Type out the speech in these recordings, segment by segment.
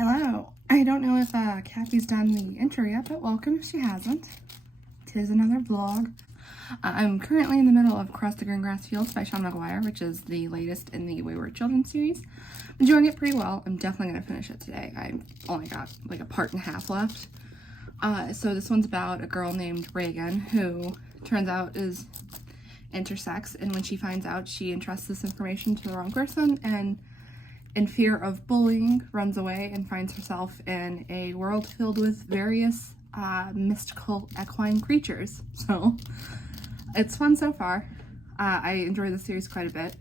Hello. I don't know if Cappie's done the intro yet, but welcome if she hasn't. 'Tis another vlog. I'm currently in the middle of Across the Green Grass Fields by Sean McGuire, which is the latest in the Wayward Children series. I'm enjoying it pretty well. I'm definitely going to finish it today. I only got like a part and a half left. So this one's about a girl named Reagan who turns out is intersex, and when she finds out, she entrusts this information to the wrong person and in fear of bullying, runs away and finds herself in a world filled with various mystical equine creatures. So it's fun so far. I enjoy the series quite a bit.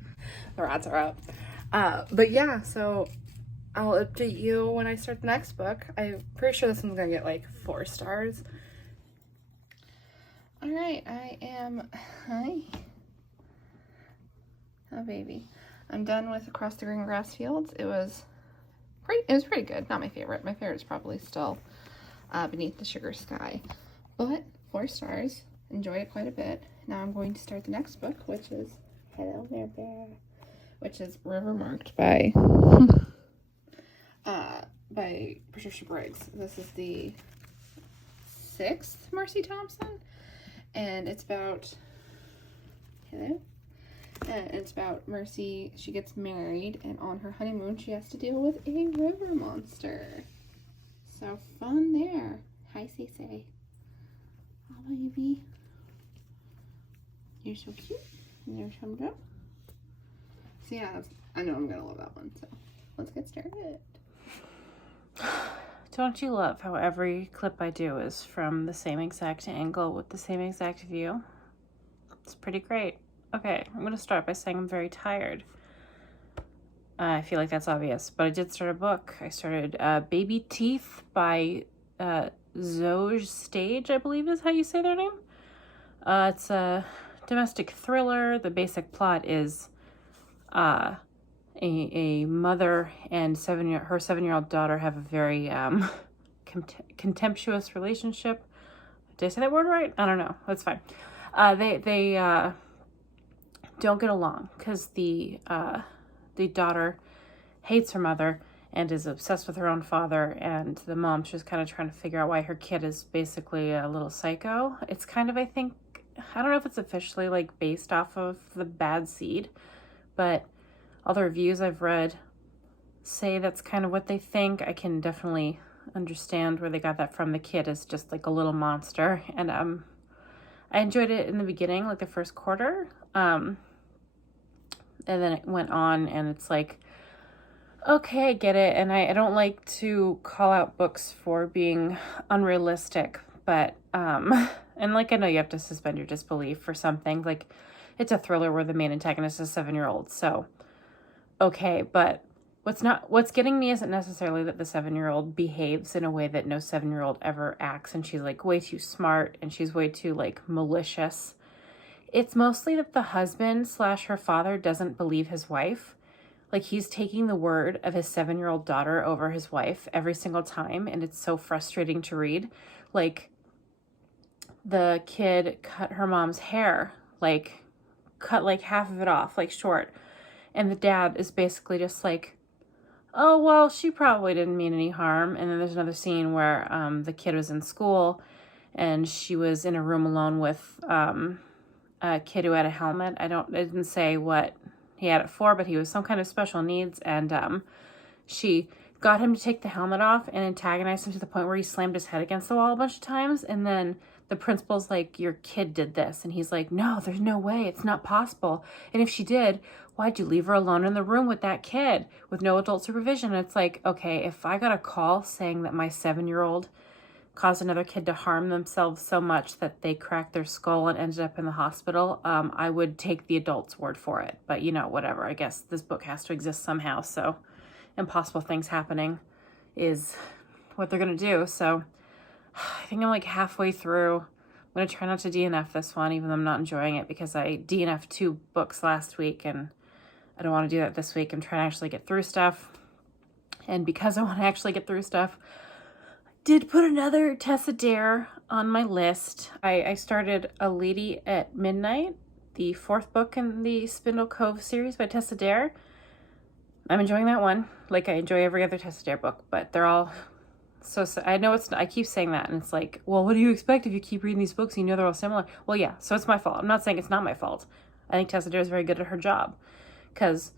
The rats are out. But yeah, so I'll update you when I start the next book. I'm pretty sure this one's gonna get like 4 stars. Alright, I am... Hi. Oh, baby. I'm done with Across the Green Grass Fields. It was pretty good. Not my favorite. My favorite is probably still Beneath the Sugar Sky. But 4 stars. Enjoyed it quite a bit. Now I'm going to start the next book, which is Hello There Bear, which is River Marked by by Patricia Briggs. This is the 6th Mercy Thompson, and it's about it's about Mercy. She gets married, and on her honeymoon, she has to deal with a river monster. So fun there. Hi, Say. Oh, baby. You're so cute. And there's Humdrum. So yeah, I know I'm gonna love that one. So let's get started. Don't you love how every clip I do is from the same exact angle with the same exact view? It's pretty great. Okay, I'm going to start by saying I'm very tired. I feel like that's obvious, but I did start a book. I started Baby Teeth by Zoe Stage, I believe is how you say their name. It's a domestic thriller. The basic plot is a mother and her 7-year-old daughter have a very contemptuous relationship. Did I say that word right? I don't know. That's fine. They don't get along because the daughter hates her mother and is obsessed with her own father, and the mom's just kind of trying to figure out why her kid is basically a little psycho. It's kind of, I don't know if it's officially like based off of The Bad Seed, but all the reviews I've read say that's kind of what they think. I can definitely understand where they got that from. The kid is just like a little monster, and I enjoyed it in the beginning, like the first quarter. And then it went on, and it's like, okay, I get it. And I don't like to call out books for being unrealistic, but, and like, I know you have to suspend your disbelief for something. Like, it's a thriller where the main antagonist is a 7-year-old, so, okay. But what's getting me isn't necessarily that the 7-year-old behaves in a way that no 7-year-old ever acts, and she's like way too smart, and she's way too like malicious. It's mostly that the husband / her father doesn't believe his wife. Like, he's taking the word of his 7-year-old daughter over his wife every single time, and it's so frustrating to read. Like, the kid cut her mom's hair, like, cut like half of it off, like short. And the dad is basically just like, oh, well, she probably didn't mean any harm. And then there's another scene where the kid was in school, and she was in a room alone with a kid who had a helmet. It didn't say what he had it for, but he was some kind of special needs, and she got him to take the helmet off and antagonized him to the point where he slammed his head against the wall a bunch of times. And then the principal's like, your kid did this, and he's like, no, there's no way, it's not possible. And if she did, why'd you leave her alone in the room with that kid with no adult supervision? And it's like, okay, if I got a call saying that my 7-year-old caused another kid to harm themselves so much that they cracked their skull and ended up in the hospital, I would take the adult's word for it. But, you know, whatever. I guess this book has to exist somehow, so impossible things happening is what they're going to do. So I think I'm like halfway through. I'm going to try not to DNF this one, even though I'm not enjoying it, because I DNF'd 2 books last week, and I don't want to do that this week. I'm trying to actually get through stuff. And because I want to actually get through stuff, did put another Tessa Dare on my list. I started A Lady at Midnight, the 4th book in the Spindle Cove series by Tessa Dare. I'm enjoying that one. Like I enjoy every other Tessa book, but they're all so I know I keep saying that, and it's like, well, what do you expect if you keep reading these books and you know they're all similar? Well, yeah, so it's my fault. I'm not saying it's not my fault. I think Tessa is very good at her job, because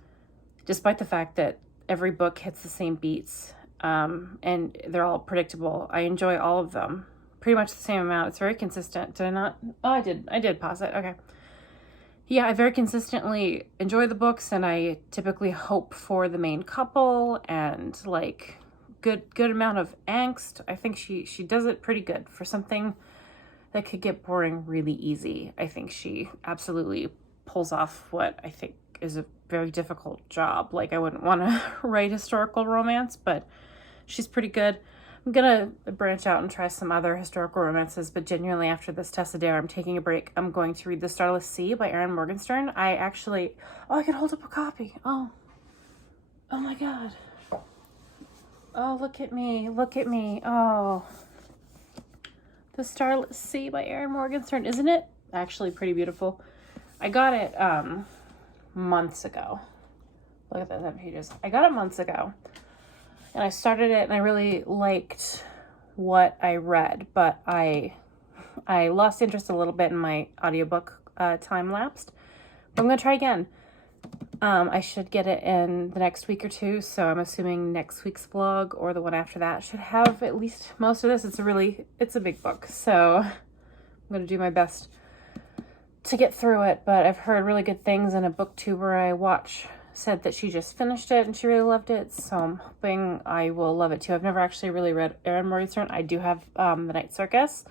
despite the fact that every book hits the same beats, and they're all predictable, I enjoy all of them pretty much the same amount. It's very consistent. Did I not? Oh, I did pause it. Okay. Yeah, I very consistently enjoy the books, and I typically hope for the main couple and like good amount of angst. I think she does it pretty good for something that could get boring really easy. I think she absolutely pulls off what I think is a very difficult job. Like, I wouldn't want to write historical romance, but she's pretty good. I'm gonna branch out and try some other historical romances, but genuinely after this Tessa Dare, I'm taking a break. I'm going to read The Starless Sea by Erin Morgenstern. I can hold up a copy. Oh my God. Oh, look at me. Oh, The Starless Sea by Erin Morgenstern. Isn't it actually pretty beautiful? I got it months ago. Look at that pages. I got it months ago. And I started it and I really liked what I read, but I lost interest a little bit in my audiobook time lapsed. But I'm going to try again. I should get it in the next week or two, so I'm assuming next week's vlog or the one after that should have at least most of this. It's a big book, so I'm going to do my best to get through it, but I've heard really good things, and a booktuber I watch said that she just finished it and she really loved it, so I'm hoping I will love it too. I've never actually really read Erin Morgenstern. I do have The Night Circus,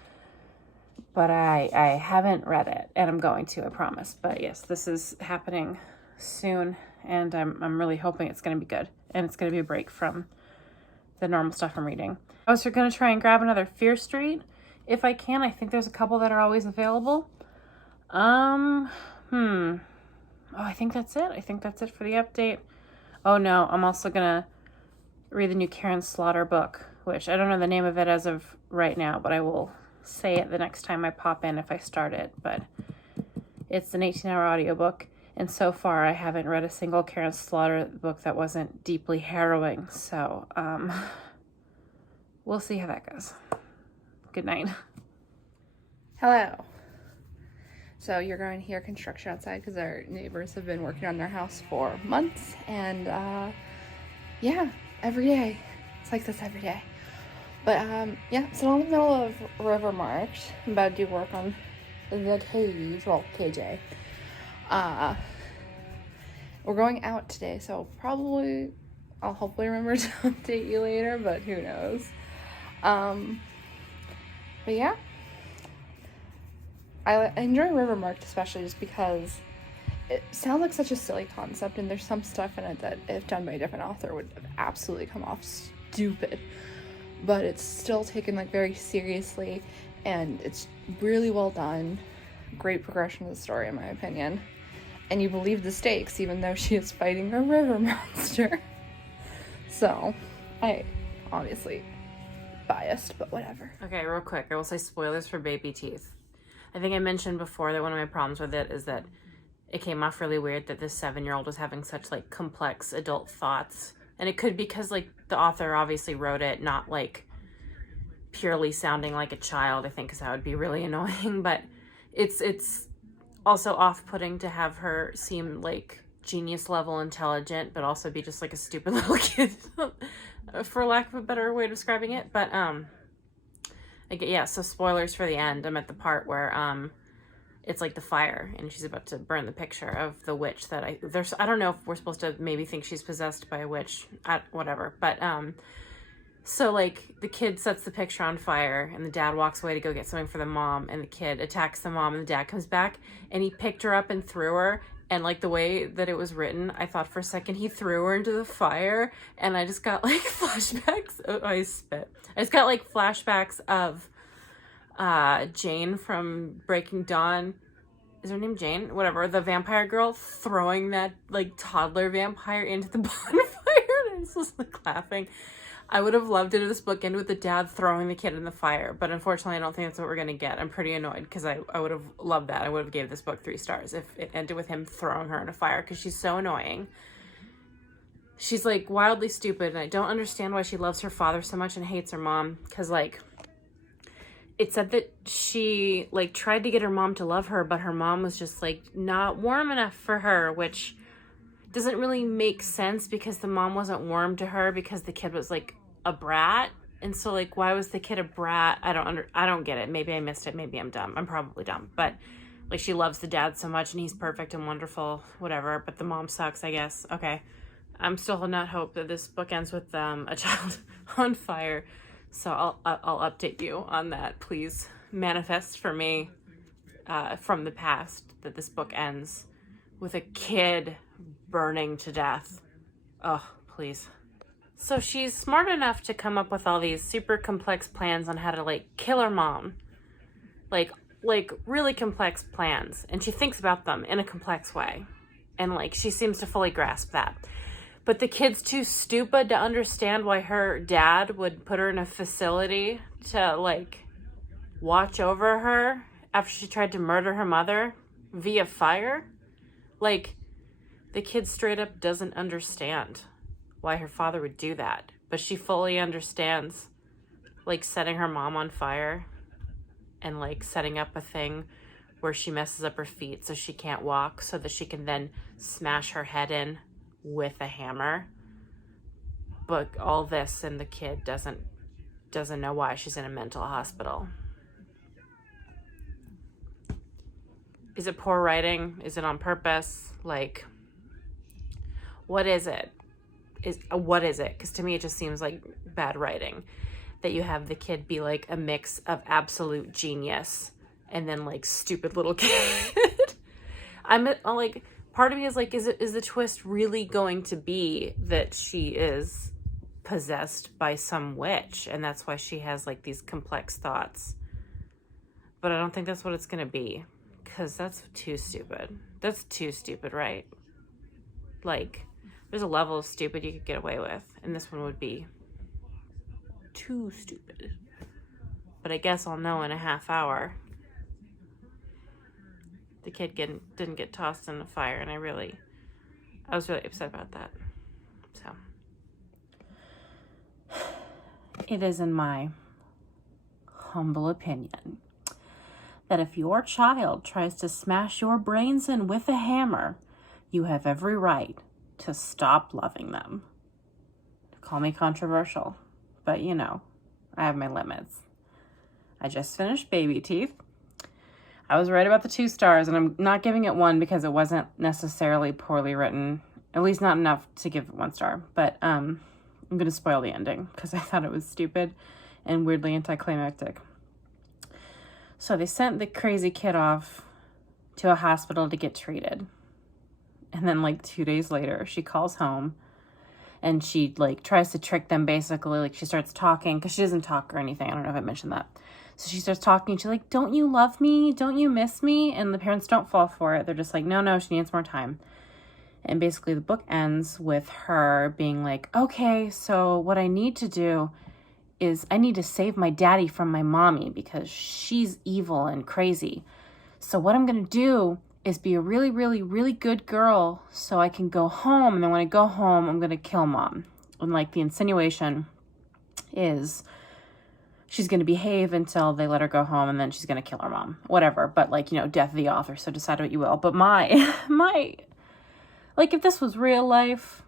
but I haven't read it, and I'm going to, I promise. But yes, this is happening soon, and I'm really hoping it's going to be good, and it's going to be a break from the normal stuff I'm reading. I was going to try and grab another Fear Street if I can. I think there's a couple that are always available. Oh, I think that's it. I think that's it for the update. Oh no, I'm also gonna read the new Karen Slaughter book, which I don't know the name of it as of right now, but I will say it the next time I pop in if I start it. But it's an 18-hour audiobook, and so far I haven't read a single Karen Slaughter book that wasn't deeply harrowing. So, we'll see how that goes. Good night. Hello. So you're going to hear construction outside because our neighbors have been working on their house for months, and yeah, every day. It's like this every day. But yeah, so I'm in the middle of River March. I'm about to do work on the cage, well, KJ. We're going out today, so probably I'll hopefully remember to update you later, but who knows. But yeah. I enjoy River Marked especially just because it sounds like such a silly concept, and there's some stuff in it that, if done by a different author, would have absolutely come off stupid. But it's still taken like very seriously, and it's really well done. Great progression of the story, in my opinion. And you believe the stakes, even though she is fighting a river monster. So, I obviously biased, but whatever. Okay, real quick, I will say spoilers for Baby Teeth. I think I mentioned before that one of my problems with it is that it came off really weird that this 7-year-old was having such like complex adult thoughts. And it could be because like the author obviously wrote it not like purely sounding like a child, I think, because that would be really annoying. But it's also off-putting to have her seem like genius level intelligent, but also be just like a stupid little kid, for lack of a better way of describing it. But yeah, so spoilers for the end. I'm at the part where it's like the fire, and she's about to burn the picture of the witch that I don't know if we're supposed to maybe think she's possessed by a witch, whatever. But so like the kid sets the picture on fire, and the dad walks away to go get something for the mom, and the kid attacks the mom, and the dad comes back, and he picked her up and threw her. And like the way that it was written, I thought for a second he threw her into the fire, and I just got like flashbacks. Oh, I spit. I just got like flashbacks of Jane from Breaking Dawn. Is her name Jane? Whatever. The vampire girl throwing that like toddler vampire into the bonfire. And I just was like laughing. I would have loved it if this book ended with the dad throwing the kid in the fire, but unfortunately I don't think that's what we're going to get. I'm pretty annoyed because I would have loved that. I would have gave this book 3 stars if it ended with him throwing her in a fire, because she's so annoying. she's like wildly stupid, and I don't understand why she loves her father so much and hates her mom, because like it said that she like tried to get her mom to love her, but her mom was just like not warm enough for her, which doesn't really make sense because the mom wasn't warm to her because the kid was like a brat. And so like, why was the kid a brat? I don't get it. Maybe I missed it. Maybe I'm dumb. I'm probably dumb, but like she loves the dad so much and he's perfect and wonderful, whatever, but the mom sucks, I guess. Okay. I'm still holding out hope that this book ends with a child on fire. So I'll update you on that. Please manifest for me from the past that this book ends with a kid burning to death. Oh, please. So she's smart enough to come up with all these super complex plans on how to like kill her mom. Like really complex plans. And she thinks about them in a complex way. And like she seems to fully grasp that. But the kid's too stupid to understand why her dad would put her in a facility to like watch over her after she tried to murder her mother via fire. Like, the kid straight up doesn't understand why her father would do that. But she fully understands like setting her mom on fire and like setting up a thing where she messes up her feet so she can't walk so that she can then smash her head in with a hammer. But all this, and the kid doesn't know why she's in a mental hospital. Is it poor writing? Is it on purpose? Like, what is it? What is it? Because to me it just seems like bad writing, that you have the kid be like a mix of absolute genius and then like stupid little kid. I'm like, part of me is like, is the twist really going to be that she is possessed by some witch and that's why she has like these complex thoughts? But I don't think that's what it's gonna be, because that's too stupid. That's too stupid, right? Like, there's a level of stupid you could get away with, and this one would be too stupid. But I guess I'll know in a half hour. The kid didn't get tossed in the fire, and I was really upset about that. So, it is in my humble opinion that if your child tries to smash your brains in with a hammer, you have every right to stop loving them. Call me controversial, but you know, I have my limits. I just finished Baby Teeth. I was right about the 2 stars, and I'm not giving it 1 because it wasn't necessarily poorly written, at least not enough to give it 1 star, but I'm going to spoil the ending because I thought it was stupid and weirdly anticlimactic. So they sent the crazy kid off to a hospital to get treated. And then like 2 days later, she calls home and she like tries to trick them basically. Like she starts talking, because she doesn't talk or anything. I don't know if I mentioned that. So she starts talking and she's like, don't you love me? Don't you miss me? And the parents don't fall for it. They're just like, no, she needs more time. And basically the book ends with her being like, okay, so what I need to do is I need to save my daddy from my mommy because she's evil and crazy. So what I'm going to do is be a really, really, really good girl so I can go home. And then when I go home, I'm going to kill mom. And like the insinuation is she's going to behave until they let her go home and then she's going to kill her mom. Whatever. But like, you know, death of the author. So decide what you will. But my, like if this was real life,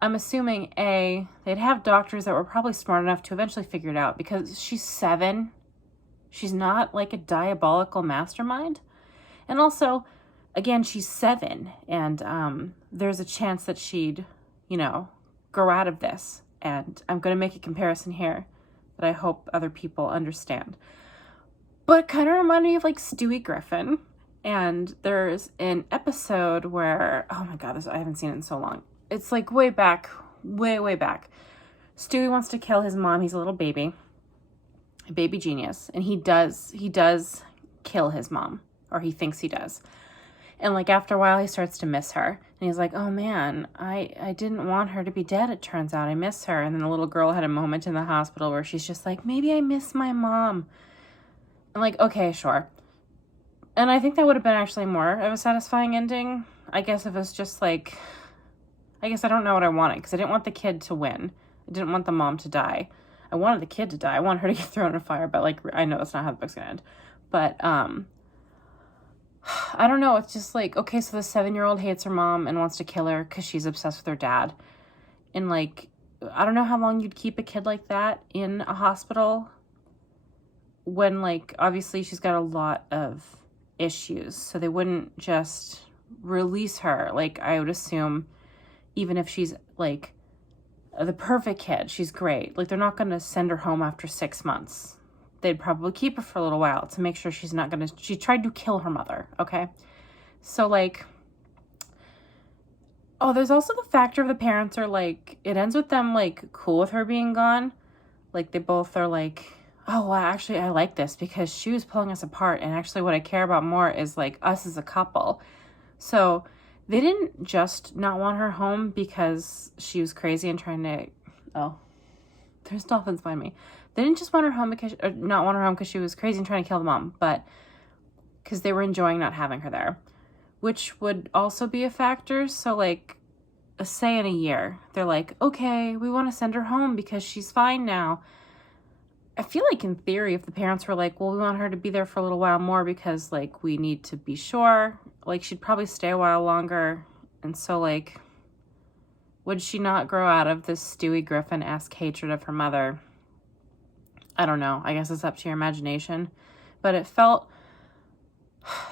I'm assuming they'd have doctors that were probably smart enough to eventually figure it out, because she's 7. She's not like a diabolical mastermind. And also, again, she's 7, and there's a chance that she'd, you know, grow out of this. And I'm going to make a comparison here that I hope other people understand. But it kind of reminded me of like Stewie Griffin. And there's an episode where, oh my God, I haven't seen it in so long. It's like way back. Stewie wants to kill his mom. He's a little baby, a baby genius. And he does kill his mom, or he thinks he does. And like after a while, he starts to miss her. And he's like, oh man, I didn't want her to be dead. It turns out I miss her. And then the little girl had a moment in the hospital where she's just like, maybe I miss my mom. I'm like, okay, sure. And I think that would have been actually more of a satisfying ending. I guess if it was just like I guess I don't know what I wanted, because I didn't want the kid to win. I didn't want the mom to die. I wanted the kid to die. I wanted her to get thrown in a fire, but like, I know that's not how the book's gonna end. But I don't know. It's just like, okay, so the 7-year-old hates her mom and wants to kill her because she's obsessed with her dad. And like, I don't know how long you'd keep a kid like that in a hospital when, like, obviously she's got a lot of issues. So they wouldn't just release her. Like, I would assume, even if she's like the perfect kid, she's great. Like, they're not going to send her home after 6 months. They'd probably keep her for a little while to make sure she's not going to, she tried to kill her mother. Okay. So like, oh, there's also the factor of the parents are like, it ends with them like cool with her being gone. Like, they both are like, oh, well, actually, I like this because she was pulling us apart. And actually what I care about more is like us as a couple. So they didn't just not want her home because she was crazy and trying to, oh, there's dolphins by me. They didn't just want her home because, or not want her home because she was crazy and trying to kill the mom, but because they were enjoying not having her there, which would also be a factor. So like, say in a year, they're like, okay, we want to send her home because she's fine now. I feel like in theory, if the parents were like, well, we want her to be there for a little while more because like we need to be sure, like she'd probably stay a while longer. And so like, would she not grow out of this Stewie Griffin-esque hatred of her mother? I don't know. I guess it's up to your imagination. But it felt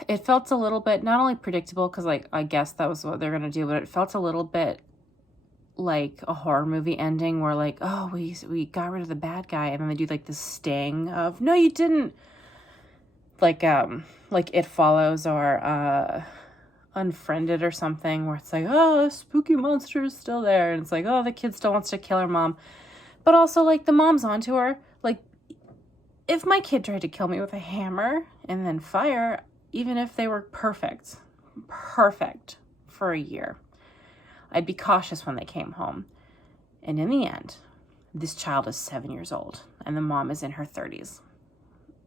a little bit, not only predictable, because like I guess that was what they're going to do, but it felt a little bit like a horror movie ending where like, oh, we got rid of the bad guy, and then they do like this sting of, no, you didn't. Like It Follows or Unfriended or something, where it's like, oh, spooky monster is still there, and it's like, oh, the kid still wants to kill her mom. But also like the mom's onto her. Like, if my kid tried to kill me with a hammer and then fire, even if they were perfect for a year, I'd be cautious when they came home. And in the end, this child is 7 years old and the mom is in her 30s.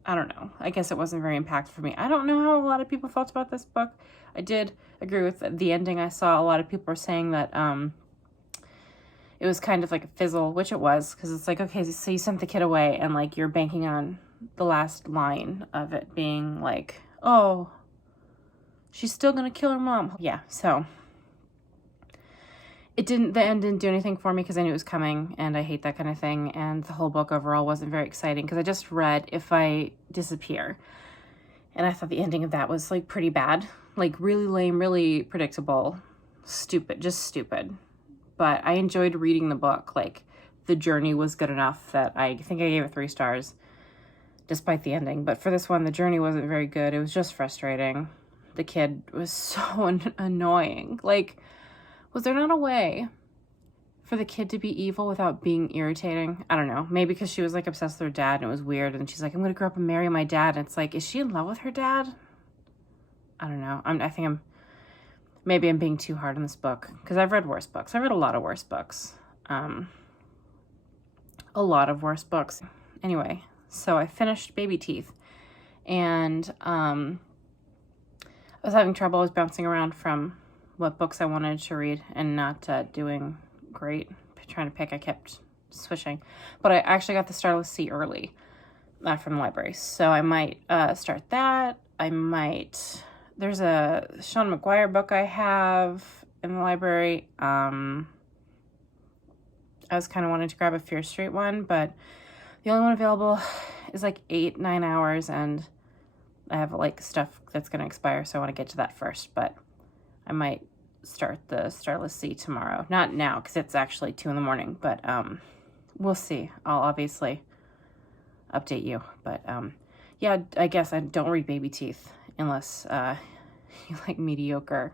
I don't know. I guess it wasn't very impactful for me. I don't know how a lot of people felt about this book. I did agree with the ending. I saw a lot of people were saying that it was kind of like a fizzle, which it was, because it's like, okay, so you sent the kid away and like you're banking on the last line of it being like, oh, she's still gonna kill her mom. Yeah, so the end didn't do anything for me because I knew it was coming, and I hate that kind of thing, and the whole book overall wasn't very exciting because I just read If I Disappear, and I thought the ending of that was like pretty bad, like really lame, really predictable, stupid, just stupid. But I enjoyed reading the book. Like, the journey was good enough that I think I gave it 3 stars, despite the ending. But for this one, the journey wasn't very good. It was just frustrating. The kid was so annoying. Like, was there not a way for the kid to be evil without being irritating? I don't know. Maybe because she was like obsessed with her dad and it was weird. And she's like, I'm going to grow up and marry my dad. And it's like, is she in love with her dad? I don't know. Maybe I'm being too hard on this book because I've read worse books. I've read a lot of worse books. Anyway, so I finished Baby Teeth, and I was having trouble. I was bouncing around from what books I wanted to read and not doing great. Trying to pick, I kept switching. But I actually got the Starless Sea early from the library, so I might start that. There's a Sean McGuire book I have in the library. I was kind of wanting to grab a Fear Street one, but the only one available is like 8-9 hours, and I have like stuff that's going to expire, so I want to get to that first. But I might start the Starless Sea tomorrow. Not now, because it's actually 2 a.m, but we'll see. I'll obviously update you. But yeah, I guess I don't read Baby Teeth unless you like mediocre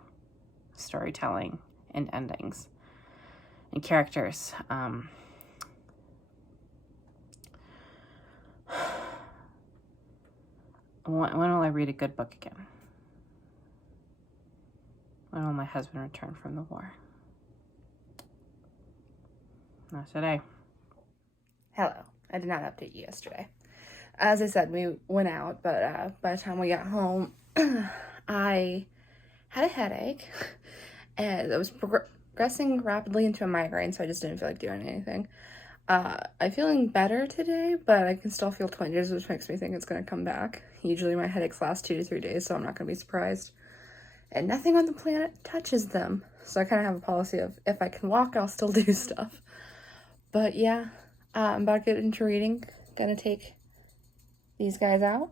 storytelling and endings and characters. When will I read a good book again? When will my husband return from the war? Not today. Hello. I did not update you yesterday. As I said, we went out, but by the time we got home, I had a headache, and it was progressing rapidly into a migraine, so I just didn't feel like doing anything. I'm feeling better today, but I can still feel twinges, which makes me think it's going to come back. Usually my headaches last 2 to 3 days, so I'm not going to be surprised. And nothing on the planet touches them. So I kind of have a policy of, if I can walk, I'll still do stuff. But yeah, I'm about to get into reading. Gonna take these guys out.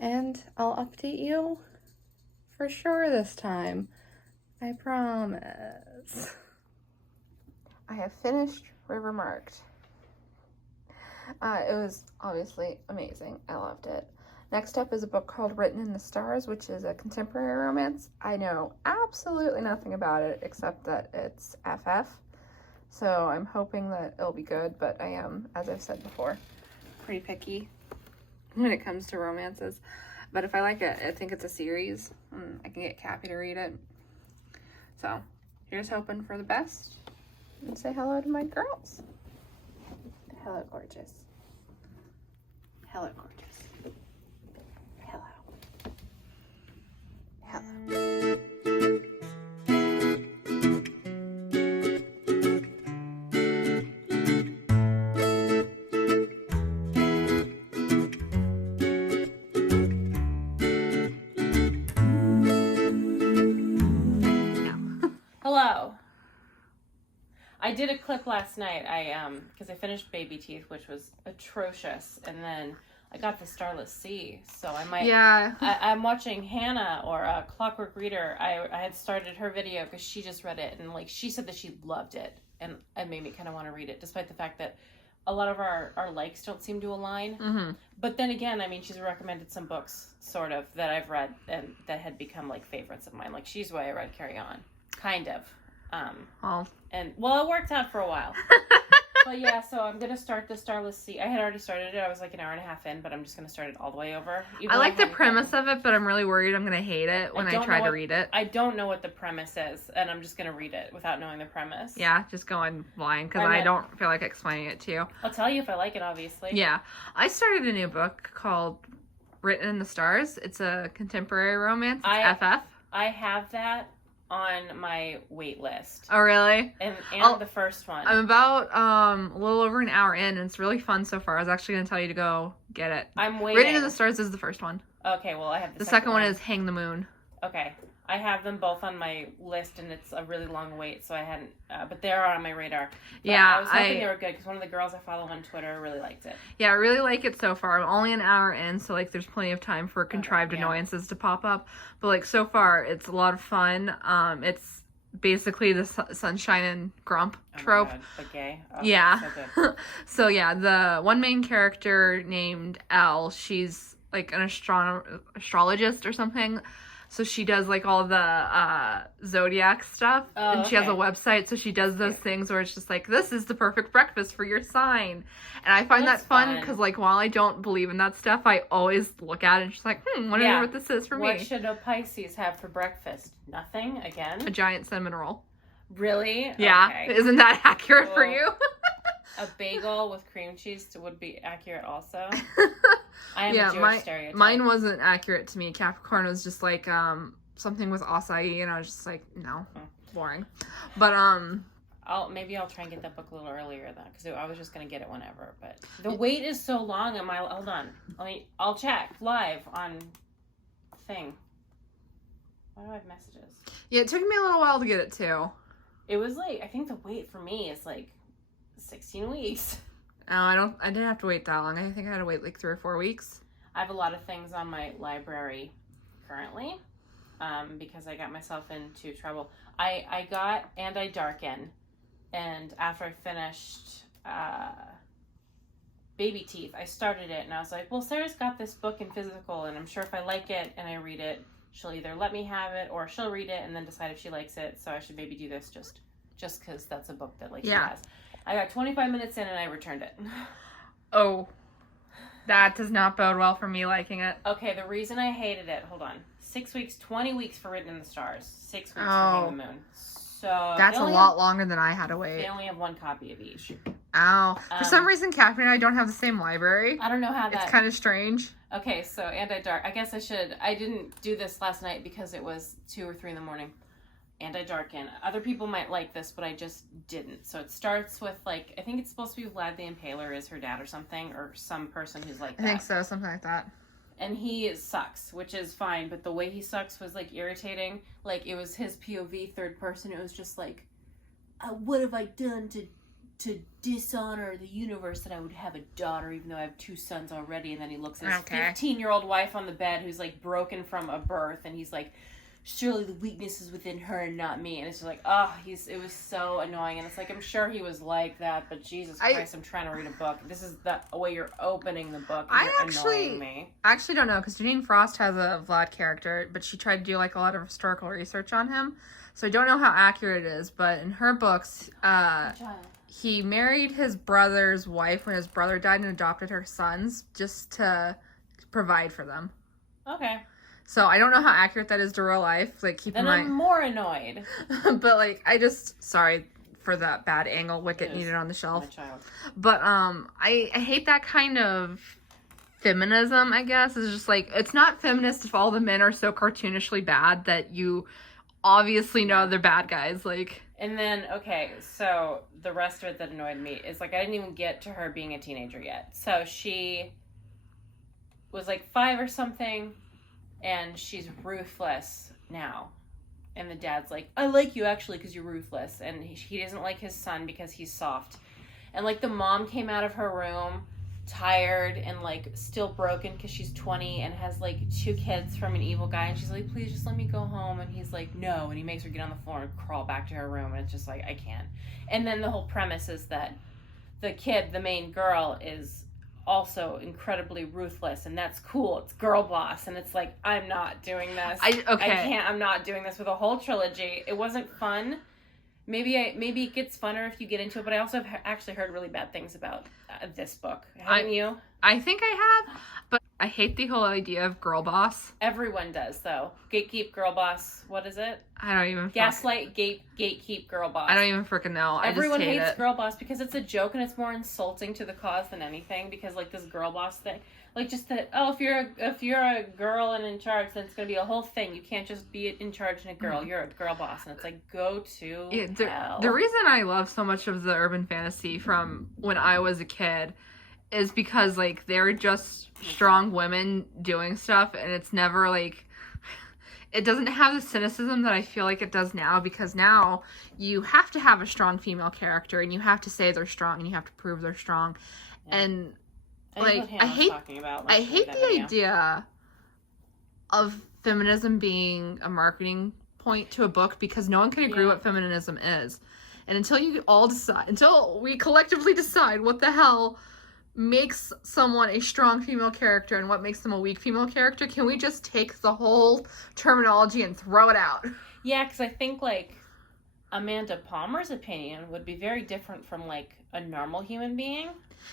And I'll update you for sure this time. I promise. I have finished River Marked. It was obviously amazing. I loved it. Next up is a book called Written in the Stars, which is a contemporary romance. I know absolutely nothing about it except that it's FF. So I'm hoping that it'll be good, but I am, as I've said before, pretty picky when it comes to romances. But if I like it, I think it's a series. I can get Cappie to read it. So here's hoping for the best. And say hello to my girls. Hello, gorgeous. Hello, gorgeous. Hello. Hello. I did a clip last night. Because I finished Baby Teeth, which was atrocious, and then I got the Starless Sea, so I might. Yeah. I'm watching Hannah or Clockwork Reader. I had started her video because she just read it, and like she said that she loved it, and it made me kind of want to read it, despite the fact that a lot of our likes don't seem to align. Mm-hmm. But then again, I mean, she's recommended some books, sort of, that I've read and that had become like favorites of mine. Like She's Why I Read Carry On, kind of. And well, it worked out for a while. But yeah, so I'm gonna start the Starless Sea. I had already started it. I was like an hour and a half in, but I'm just gonna start it all the way over. I like the premise of it, but I'm really worried I'm gonna hate it when I try to read it. I don't know what the premise is, and I'm just gonna read it without knowing the premise. Yeah, just going blind because I don't feel like explaining it to you. I'll tell you if I like it, obviously. Yeah, I started a new book called Written in the Stars. It's a contemporary romance. It's FF. I have that on my wait list. Oh, really? And the first one. I'm about a little over an hour in, and it's really fun so far. I was actually going to tell you to go get it. I'm waiting. Written in the Stars is the first one. Okay, well, I have the second one is Hang the Moon. Okay. I have them both on my list, and it's a really long wait, so I hadn't, but they're on my radar. But yeah, I was hoping they were good, because one of the girls I follow on Twitter really liked it. Yeah, I really like it so far. I'm only an hour in, so, like, there's plenty of time for contrived annoyances to pop up. But, like, so far, it's a lot of fun. It's basically the sunshine and grump trope. Oh my God, but gay. Oh, yeah. So good. So, yeah, the one main character named Elle, she's, like, an astrologist or something. So she does like all the zodiac stuff, and she has a website. So she does those things where it's just like, this is the perfect breakfast for your sign, and I find that fun because like while I don't believe in that stuff, I always look at it and just like, wonder what this is for me. What should a Pisces have for breakfast? Nothing again. A giant cinnamon roll. Really? Yeah. Okay. Isn't that accurate for you? A bagel with cream cheese would be accurate also. I am a Jewish stereotype. Mine wasn't accurate to me. Capricorn was just like something with acai, and I was just like, no, boring. But maybe I'll try and get that book a little earlier then, because I was just gonna get it whenever. But the wait is so long. Hold on. I'll check live on thing. Why do I have messages? Yeah, it took me a little while to get it too. It was like, I think the wait for me is like 16 weeks. Oh, I didn't have to wait that long. I think I had to wait like 3 or 4 weeks. I have a lot of things on my library currently, because I got myself into trouble. I got And I Darken, and after I finished Baby Teeth, I started it, and I was like, well, Sarah's got this book in physical, and I'm sure if I like it and I read it, she'll either let me have it, or she'll read it and then decide if she likes it, so I should maybe do this just because that's a book that she has. I got 25 minutes in and I returned it. Oh, that does not bode well for me liking it. Okay, the reason I hated it, hold on. 6 weeks, 20 weeks for Written in the Stars. 6 weeks for Hang the Moon. So that's a lot longer than I had to wait. They only have 1 copy of each. Ow. For some reason, Cappie and I don't have the same library. I don't know how that... It's kind of strange. Okay, so I guess I didn't do this last night because it was 2 or 3 in the morning. anti-Darkin. Other people might like this, but I just didn't. So it starts with, like, I think it's supposed to be Vlad the Impaler is her dad or something, or some person who's like that. I think so, something like that. And he sucks, which is fine, but the way he sucks was, like, irritating. Like, it was his POV, third person. It was just like, what have I done to dishonor the universe that I would have a daughter even though I have 2 sons already? And then he looks at his 15-year-old wife on the bed who's, like, broken from a birth, and he's like, surely the weakness is within her and not me. And it's just like, it was so annoying. And it's like, I'm sure he was like that, but Jesus Christ, I'm trying to read a book. This is the way you're opening the book. Annoying me. I actually don't know, because Janine Frost has a Vlad character, but she tried to do, like, a lot of historical research on him. So I don't know how accurate it is, but in her books, he married his brother's wife when his brother died and adopted her sons just to provide for them. Okay. So I don't know how accurate that is to real life. Like, keep in mind. I'm more annoyed. But, like, sorry for that bad angle. Wicket needed on the shelf. My child. But I hate that kind of feminism, I guess. It's just like, it's not feminist if all the men are so cartoonishly bad that you obviously know they're bad guys. Like. And then, okay, so the rest of it that annoyed me is, like, I didn't even get to her being a teenager yet. So she was, like, 5 or something. And she's ruthless now. And the dad's like, I like you actually because you're ruthless. And he doesn't like his son because he's soft. And, like, the mom came out of her room tired and, like, still broken because she's 20 and has, like, 2 kids from an evil guy. And she's like, please just let me go home. And he's like, no. And he makes her get on the floor and crawl back to her room. And it's just like, I can't. And then the whole premise is that the kid, the main girl, is also incredibly ruthless, and that's cool. It's girl boss, and it's like, I'm not doing this. I'm not doing this with a whole trilogy. It wasn't fun. Maybe it gets funner if you get into it, but I also have actually heard really bad things about this book. Haven't you? I think I have, but I hate the whole idea of girl boss. Everyone does, though. Gatekeep, girl boss. What is it? I don't even. Gaslight, gatekeep, girl boss. I don't even freaking know. Everyone hates girl boss because it's a joke and it's more insulting to the cause than anything. Because, like, this girl boss thing, like, just that, if you're a girl and in charge, then it's gonna be a whole thing. You can't just be in charge and a girl. You're a girl boss, and it's like, go to hell. The reason I love so much of the urban fantasy from when I was a kid is because, like, they're just strong women doing stuff, and it's never, like, it doesn't have the cynicism that I feel like it does now, because now you have to have a strong female character, and you have to say they're strong, and you have to prove they're strong, and, like, I hate the idea of feminism being a marketing point to a book, because no one can agree what feminism is, and until we collectively decide what the hell makes someone a strong female character and what makes them a weak female character, can we just take the whole terminology and throw it out? Yeah, because I think, like, Amanda Palmer's opinion would be very different from, like, a normal human being.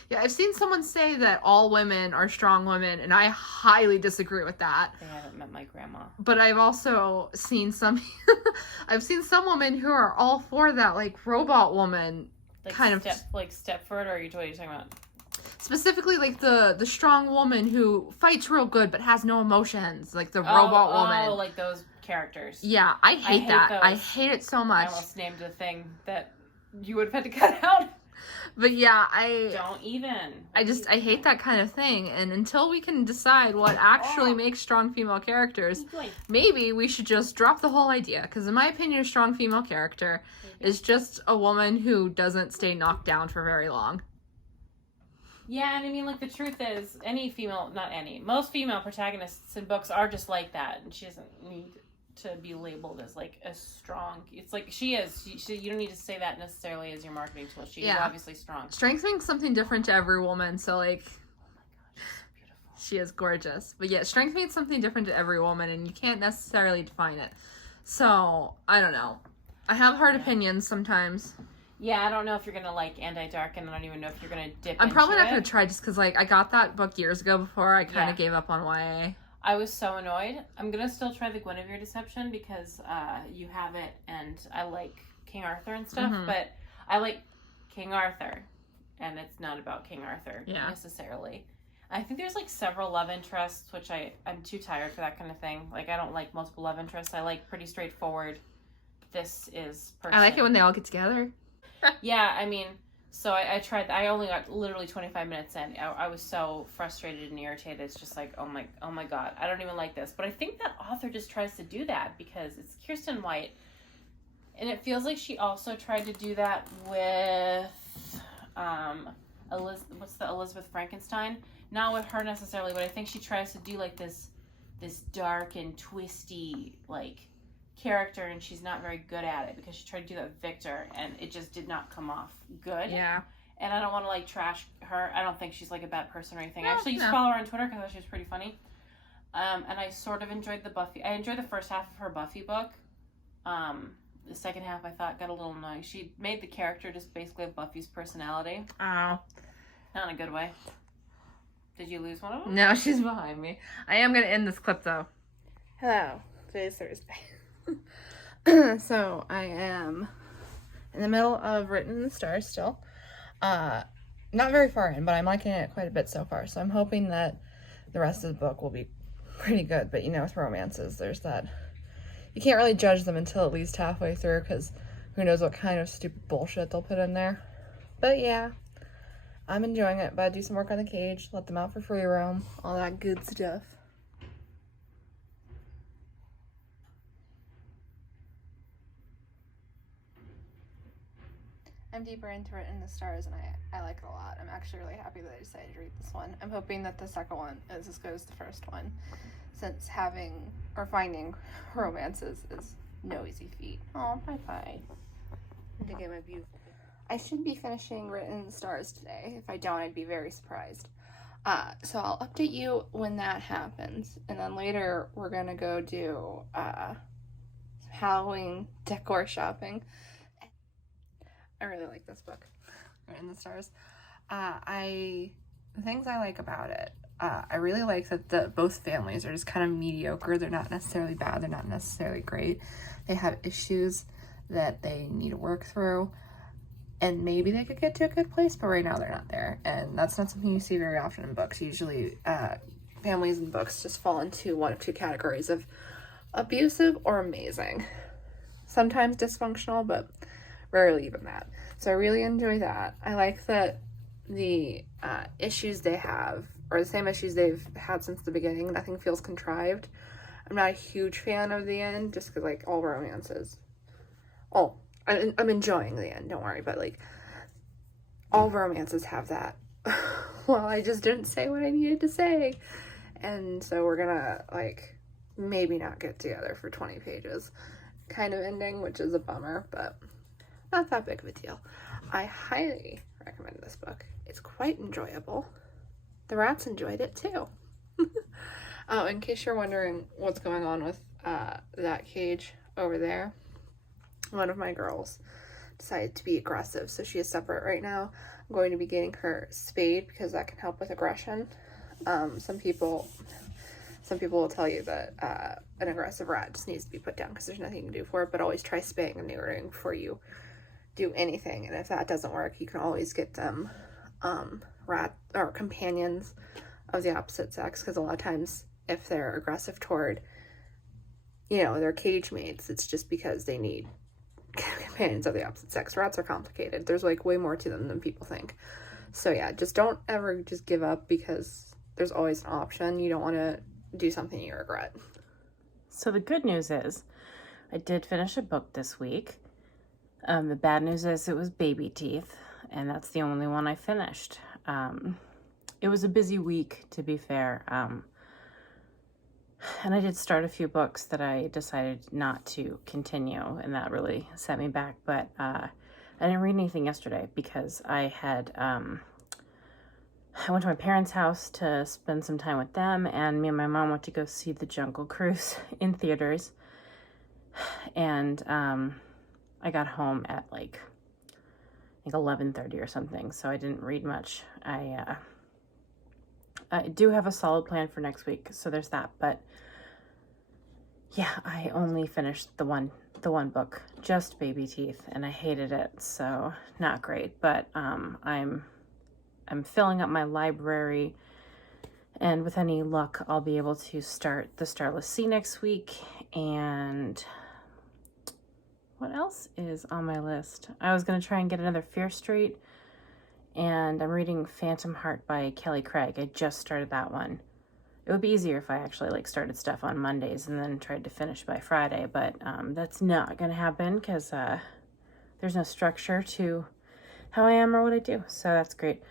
Yeah, I've seen someone say that all women are strong women, and I highly disagree with that. They haven't met my grandma. But I've also seen some women who are all for that, like, robot woman, like kind of... Like Stepford, or what are you talking about? Specifically, like, the strong woman who fights real good but has no emotions. Like, the robot woman. Oh, like those characters. Yeah, I hate that. Those. I hate it so much. I almost named a thing that you would have had to cut out. But yeah, Don't even. I hate that kind of thing. And until we can decide what actually makes strong female characters, maybe we should just drop the whole idea. Because in my opinion, a strong female character is just a woman who doesn't stay knocked down for very long. Yeah, and I mean, like, the truth is, most female protagonists in books are just like that, and she doesn't need to be labeled as, like, a strong... It's like, she is. You don't need to say that necessarily as your marketing tool. She is obviously strong. Strength means something different to every woman, so, like... Oh my gosh, she's so beautiful. She is gorgeous. But yeah, strength means something different to every woman, and you can't necessarily define it. So, I don't know. I have hard opinions sometimes. Yeah, I don't know if you're going to like Anti-Darkin. I don't even know if you're going to dip I'm probably into not going to try just because, like, I got that book years ago before I kind of gave up on YA. I was so annoyed. I'm going to still try the Guinevere Deception because you have it and I like King Arthur and stuff, but I like King Arthur and it's not about King Arthur necessarily. I think there's, like, several love interests, which I'm too tired for that kind of thing. Like, I don't like multiple love interests. I like pretty straightforward this is I like it when they all get together. Yeah, I mean, so I tried. I only got literally 25 minutes in. I was so frustrated and irritated. It's just like, oh my God, I don't even like this. But I think that author just tries to do that because it's Kirsten White, and it feels like she also tried to do that with Elizabeth Frankenstein. Not with her necessarily, but I think she tries to do like this dark and twisty like character, and she's not very good at it because she tried to do that with Victor, and it just did not come off good. Yeah. And I don't want to like trash her. I don't think she's like a bad person or anything. I actually used no. to follow her on Twitter because I thought she was pretty funny. And I sort of enjoyed the Buffy. I enjoyed the first half of her Buffy book. The second half I thought got a little annoying. She made the character just basically have Buffy's personality. Oh. Not in a good way. Did you lose one of them? No, she's behind me. I am going to end this clip, though. Hello. Today's Thursday. So, I am in the middle of Written in the Stars still. Not very far in, but I'm liking it quite a bit so far. So, I'm hoping that the rest of the book will be pretty good. But, you know, with romances, there's that. You can't really judge them until at least halfway through, because who knows what kind of stupid bullshit they'll put in there. But, yeah. I'm enjoying it, but I do some work on the cage, let them out for free roam, all that good stuff. I'm deeper into it in the stars, and I like it a lot. I'm actually really happy that I decided to read this one. I'm hoping that the second one is as good as the first one, since finding romances is no easy feat. Oh, bye-bye. I think I might be... I should be finishing Written in the Stars today. If I don't, I'd be very surprised. So I'll update you when that happens. And then later, we're going to go do some Halloween decor shopping. I really like this book, Written in the Stars. The things I like about it, I really like that both families are just kind of mediocre. They're not necessarily bad. They're not necessarily great. They have issues that they need to work through. And maybe they could get to a good place, but right now they're not there. And that's not something you see very often in books. Usually, families in books just fall into one of two categories of abusive or amazing. Sometimes dysfunctional, but rarely even that. So I really enjoy that. I like that the issues they have are the same issues they've had since the beginning. Nothing feels contrived. I'm not a huge fan of the end, just because, like, all romances. Oh, I'm enjoying the end, don't worry, but, like, all romances have that. Well, I just didn't say what I needed to say. And so we're gonna, like, maybe not get together for 20 pages kind of ending, which is a bummer, but not that big of a deal. I highly recommend this book. It's quite enjoyable. The rats enjoyed it, too. Oh, in case you're wondering what's going on with that cage over there, one of my girls decided to be aggressive, so she is separate right now. I'm going to be getting her spayed because that can help with aggression. Some people will tell you that an aggressive rat just needs to be put down because there's nothing you can do for it, but always try spaying and neutering before you do anything. And if that doesn't work, you can always get them rat or companions of the opposite sex, because a lot of times if they're aggressive toward, you know, their cage mates, it's just because they need companions of the opposite sex. Rats are complicated. There's like way more to them than people think. So yeah, just don't ever just give up, because there's always an option. You don't want to do something you regret. So the good news is I did finish a book this week. The bad news is it was Baby Teeth, and that's the only one I finished. It was a busy week, to be fair. And I did start a few books that I decided not to continue, and that really set me back. But I didn't read anything yesterday because I went to my parents' house to spend some time with them, and me and my mom went to go see The Jungle Cruise in theaters. And I got home at like 11:30 or something, so I didn't read much. I do have a solid plan for next week, so there's that. But yeah, I only finished the one book, just Baby Teeth, and I hated it, so not great. But I'm filling up my library, and with any luck, I'll be able to start The Starless Sea next week, and What else is on my list? I was going to try and get another Fear Street, and I'm reading Phantom Heart by Kelly Craig. I just started that one. It would be easier if I actually like started stuff on Mondays and then tried to finish by Friday, but that's not going to happen because there's no structure to how I am or what I do. So that's great.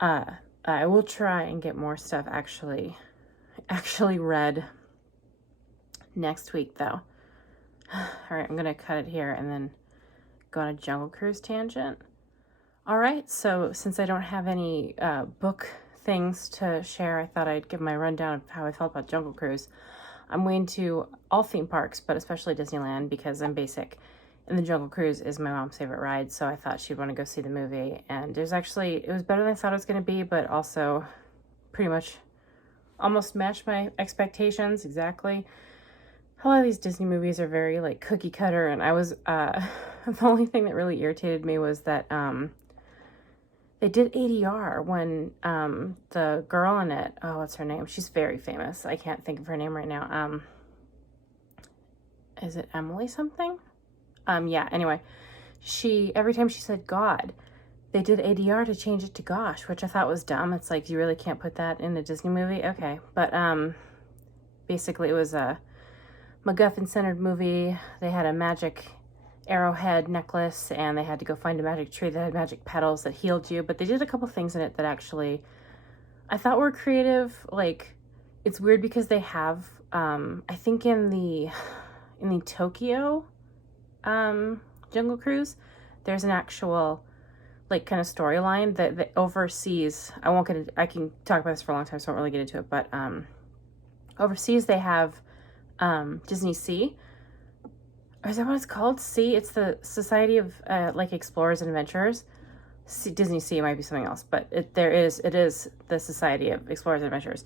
I will try and get more stuff actually read next week though. All right, I'm going to cut it here and then go on a Jungle Cruise tangent. All right, so since I don't have any book things to share, I thought I'd give my rundown of how I felt about Jungle Cruise. I'm going to all theme parks, but especially Disneyland because I'm basic. And the Jungle Cruise is my mom's favorite ride, so I thought she'd want to go see the movie. And it was better than I thought it was going to be, but also pretty much almost matched my expectations exactly. A lot of these Disney movies are very like cookie cutter, and I was the only thing that really irritated me was that they did ADR when the girl in it, oh, what's her name? She's very famous. I can't think of her name right now. Is it Emily something? Yeah, anyway, every time she said God, they did ADR to change it to gosh, which I thought was dumb. It's like, you really can't put that in a Disney movie? Okay, but basically it was a MacGuffin-centered movie. They had a magic arrowhead necklace, and they had to go find a magic tree that had magic petals that healed you, but they did a couple things in it that actually I thought were creative. Like, it's weird because they have, I think in the Tokyo Jungle Cruise, there's an actual like kind of storyline that overseas. I can talk about this for a long time, so I won't really get into it, but overseas they have Disney Sea. Or is that what it's called? Sea? It's the Society of like Explorers and Adventurers. Disney Sea might be something else, but it is the Society of Explorers and Adventurers.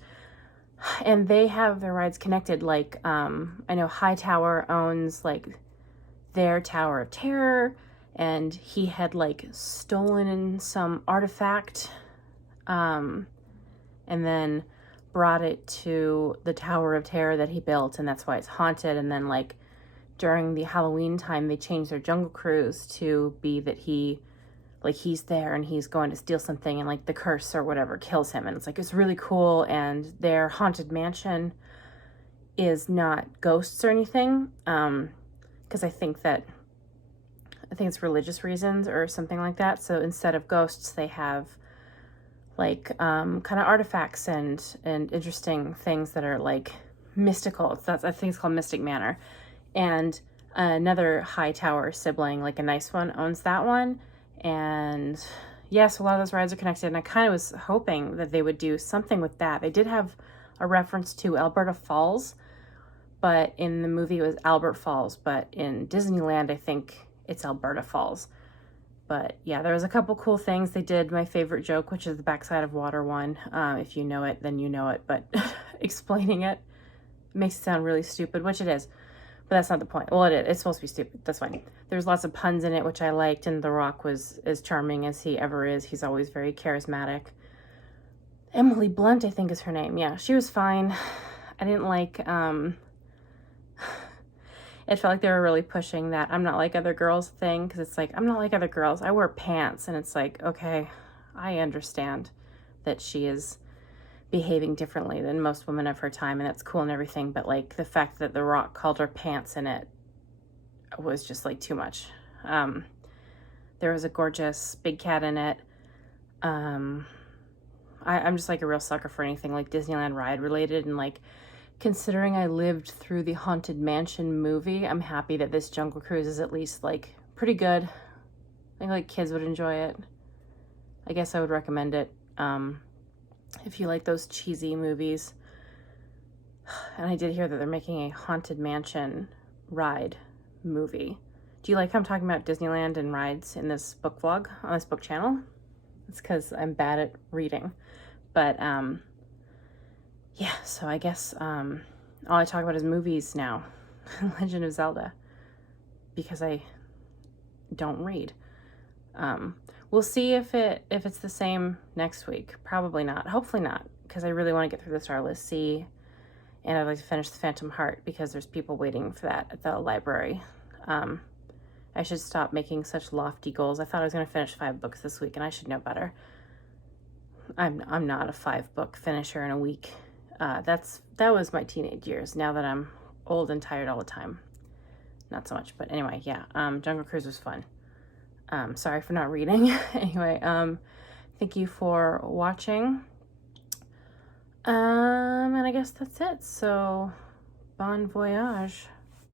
And they have their rides connected. Like I know Hightower owns like their Tower of Terror, and he had like stolen some artifact and then brought it to the Tower of Terror that he built, and that's why it's haunted. And then like during the Halloween time, they changed their Jungle Cruise to be that he's there and he's going to steal something, and like the curse or whatever kills him. And it's like, it's really cool. And their haunted mansion is not ghosts or anything. Because I think it's religious reasons or something like that. So instead of ghosts, they have like kind of artifacts and interesting things that are like mystical. I think it's called Mystic Manor. And another Hightower sibling, like a nice one, owns that one. And yes, a lot of those rides are connected. And I kind of was hoping that they would do something with that. They did have a reference to Alberta Falls, but in the movie it was Albert Falls. But in Disneyland, I think it's Alberta Falls. But yeah, there was a couple cool things. They did my favorite joke, which is the backside of water one. If you know it, then you know it. But explaining it makes it sound really stupid, which it is. But that's not the point. Well, it's supposed to be stupid. That's fine. There's lots of puns in it, which I liked. And The Rock was as charming as he ever is. He's always very charismatic. Emily Blunt, I think is her name. Yeah, she was fine. I didn't like... It felt like they were really pushing that I'm not like other girls thing, because it's like, I'm not like other girls. I wear pants, and it's like, okay, I understand that she is behaving differently than most women of her time, and that's cool and everything, but like the fact that The Rock called her pants in it was just like too much. There was a gorgeous big cat in it. I'm just like a real sucker for anything like Disneyland ride related, and like considering I lived through the Haunted Mansion movie, I'm happy that this Jungle Cruise is at least like pretty good. I think like kids would enjoy it. I guess I would recommend it if you like those cheesy movies. And I did hear that they're making a Haunted Mansion ride movie. Do you like how I'm talking about Disneyland and rides in this book vlog on this book channel? It's because I'm bad at reading. But yeah, so I guess all I talk about is movies now. Legend of Zelda. Because I don't read. We'll see if it's the same next week. Probably not. Hopefully not. Because I really want to get through the Starless Sea. And I'd like to finish the Phantom Heart because there's people waiting for that at the library. I should stop making such lofty goals. I thought I was going to finish 5 books this week, and I should know better. I'm not a 5-book finisher in a week. That was my teenage years. Now that I'm old and tired all the time, not so much. But anyway, yeah, Jungle Cruise was fun. Sorry for not reading. Anyway, thank you for watching. And I guess that's it. So, bon voyage.